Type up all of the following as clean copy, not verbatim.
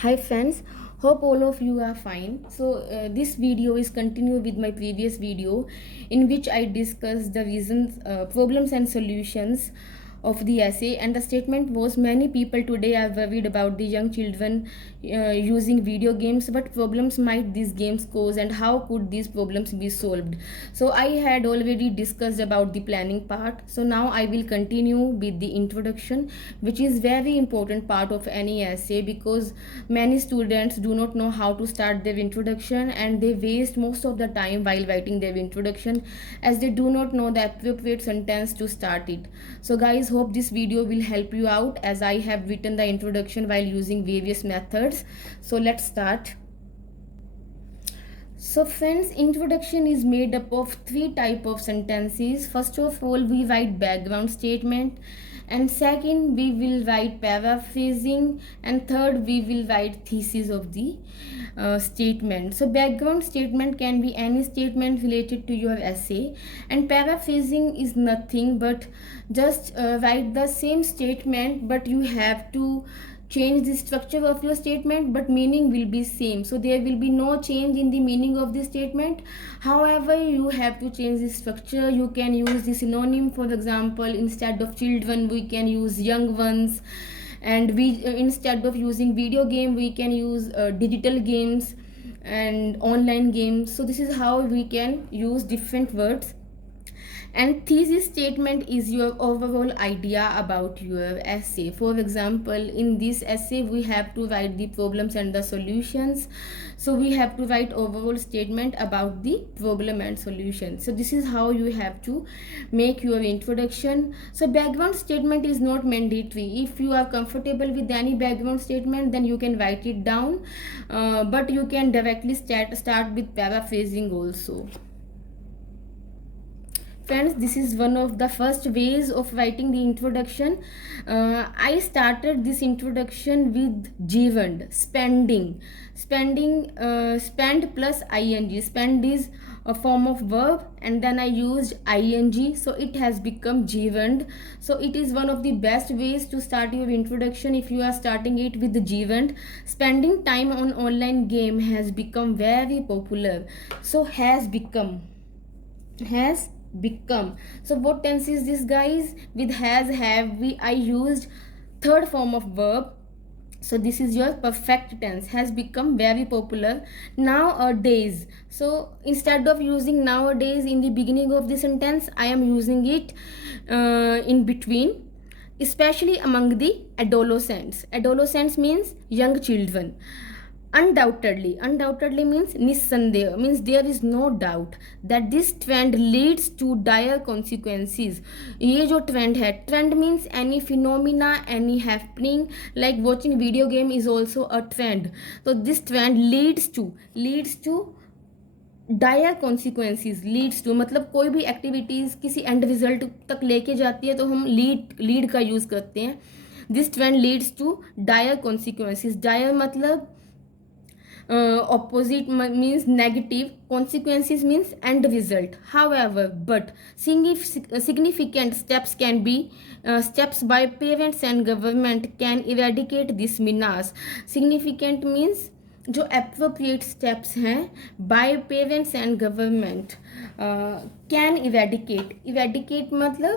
Hi friends, hope all of you are fine. This video is continue with my previous video in which I discussed the reasons, problems and solutions of the essay, and the statement was many people today are worried about the young children using video games. What problems might these games cause and how could these problems be solved? So I had already discussed about the planning part, so now I will continue with the introduction, which is very important part of any essay because many students do not know how to start their introduction and they waste most of the time while writing their introduction as they do not know the appropriate sentence to start it. So guys, hope this video will help you out as I have written the introduction while using various methods. So let's start. So friends, introduction is made up of three type of sentences. First of all, we write background statement, and second we will write paraphrasing, and third we will write thesis of the statement. So background statement can be any statement related to your essay, and paraphrasing is nothing but just write the same statement, but you have to change the structure of your statement, but meaning will be same, so there will be no change in the meaning of the statement. However, you have to change the structure. You can use the synonym. For example, instead of children we can use young ones, and we instead of using video game we can use digital games and online games. So this is how we can use different words. And thesis statement is your overall idea about your essay. For example, in this essay we have to write the problems and the solutions, so we have to write overall statement about the problem and solution. So this is how you have to make your introduction. So background statement is not mandatory. If you are comfortable with any background statement, then you can write it down, but you can directly start with paraphrasing also. Friends, this is one of the first ways of writing the introduction. I started this introduction with जीवंड, spend plus ing. Spend is a form of verb, and then I used ing, so it has become जीवंड. So it is one of the best ways to start your introduction if you are starting it with the जीवंड. Spending time on online game has become very popular. So has become. So what tense is this, guys? With has, have, we I used third form of verb, so this is your perfect tense. Has become very popular nowadays. So instead of using nowadays in the beginning of the sentence, I am using it in between, especially among the adolescents means young children. Undoubtedly means निस्संदेह, means there is no doubt that this trend leads to dire consequences. ये जो trend है, trend means any phenomena, any happening, like watching video game is also a trend. So this trend leads to dire consequences. Leads to मतलब कोई भी activities किसी and result तक लेके जाती है तो हम लीड का यूज़ करते हैं. This trend leads to dire consequences. Dire मतलब opposite means negative, consequences means end result. However, but significant steps can be steps by parents and government can eradicate this menace. Significant means जो appropriate steps हैं by parents and government can eradicate मतलब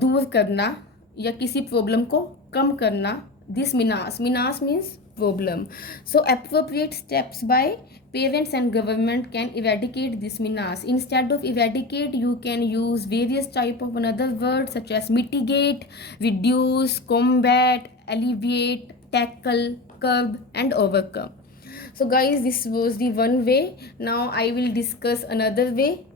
दूर करना या किसी problem को कम करना. This means means problem. So appropriate steps by parents and government can eradicate this menace. Instead of eradicate, you can use various type of another words such as mitigate, reduce, combat, alleviate, tackle, curb and overcome. So guys, this was the one way. Now I will discuss another way.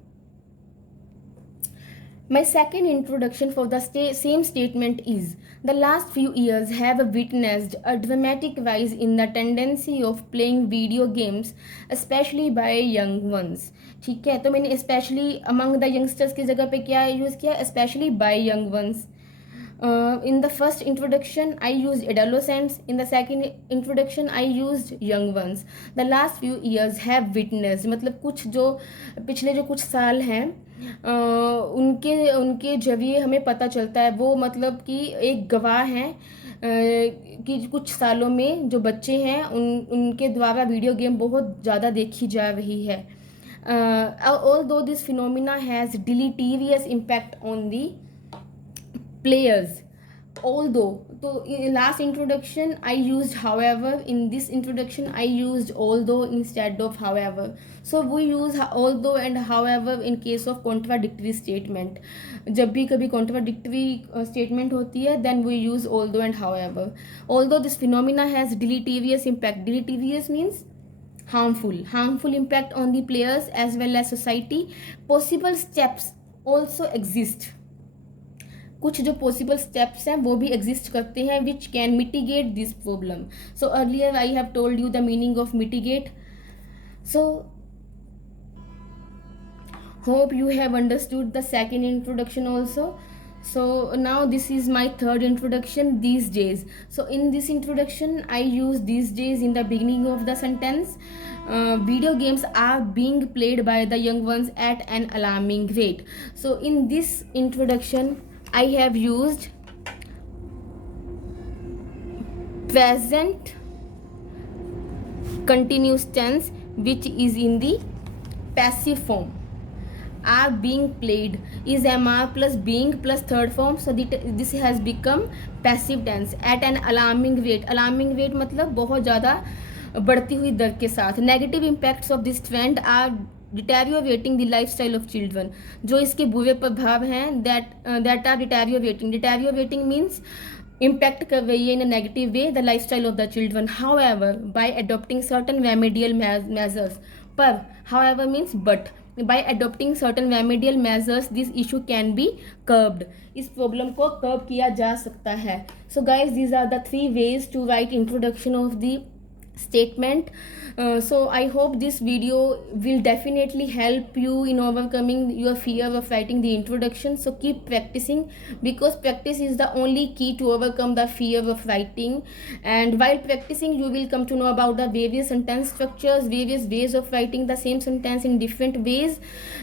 My second introduction for the same statement is, the last few years have witnessed a dramatic rise in the tendency of playing video games, especially by young ones. ठीक है, तो मैंने especially among the youngsters की जगह पे क्या use किया, especially by young ones. In the first introduction I used adolescents. In the second introduction I used young ones. The last few years have witnessed मतलब कुछ जो पिछले जो कुछ साल हैं उनके जरिए हमें पता चलता है, वो मतलब कि एक गवाह हैं कि कुछ सालों में जो बच्चे हैं उनके द्वारा वीडियो गेम बहुत ज़्यादा देखी जा रही है. Although this phenomena has deleterious impact on the players, although, so in last introduction I used however, in this introduction I used although instead of however. So we use although and however in case of contradictory statement. जब भी कभी contradictory statement होती है, then we use although and however. Although this phenomena has deleterious impact, deleterious means harmful impact on the players as well as society, possible steps also exist. कुछ जो possible steps हैं वो भी exist करते हैं which can mitigate this problem. So earlier I have told you the meaning of mitigate. So hope you have understood the second introduction also. So now this is my third introduction, these days. So in this introduction I use these days in the beginning of the sentence. Video games are being played by the young ones at an alarming rate. So in this introduction I have used present continuous tense which is in the passive form. Are being played is MR plus being plus third form, so this has become passive tense. At an alarming rate, alarming rate मतलब बहुत ज़्यादा बढ़ती हुई दर के साथ. Negative impacts of this trend are deteriorating the lifestyle of children. जो इसके बुरे प्रभाव हैं that are deteriorating means impact कर रही है in a negative way the lifestyle of the children. However, by adopting certain remedial measures, पर however means but, by adopting certain remedial measures this issue can be curbed. इस problem को कर्ब किया जा सकता है. So guys, these are the 3 ways to write introduction of the statement. So I hope this video will definitely help you in overcoming your fear of writing the introduction. So keep practicing, because practice is the only key to overcome the fear of writing. And while practicing you will come to know about the various sentence structures, various ways of writing the same sentence in different ways.